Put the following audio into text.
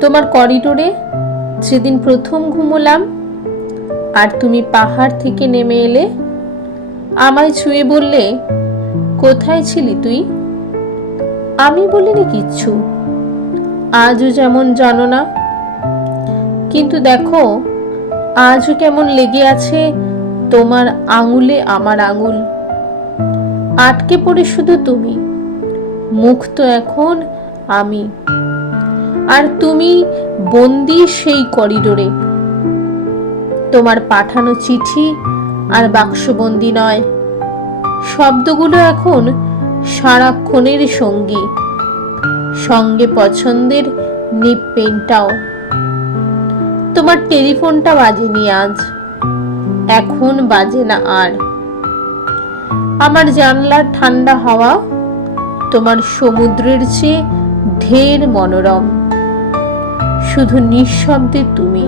তোমার করিডোরে যেদিন প্রথম ঘুমোলাম আর তুমি পাহাড় থেকে নেমে এলে, আমায় ছুঁয়ে বললে, কোথায় ছিলি তুই? আমি বলিনি কিচ্ছু, আজও যেমন জানো না। কিন্তু দেখো, আজও কেমন লেগে আছে তোমার আঙুলে আমার আঙুল। আটকে পড়ে শুধু তুমি, মুক্ত এখন আমি। আর তুমি বন্দি সেই করিডোরে। তোমার পাঠানো চিঠি আর বাক্সবন্দি নয়, শব্দগুলো এখন সারাক্ষণের সঙ্গী, সঙ্গে পছন্দের নিপ পেনটাও। তোমার টেলিফোনটা বাজেনি আজ, এখন বাজে না আর। আমার জানলার ঠান্ডা হাওয়া তোমার সমুদ্রের চেয়ে ঢের মনোরম, শুধু নিঃশব্দে তুমি।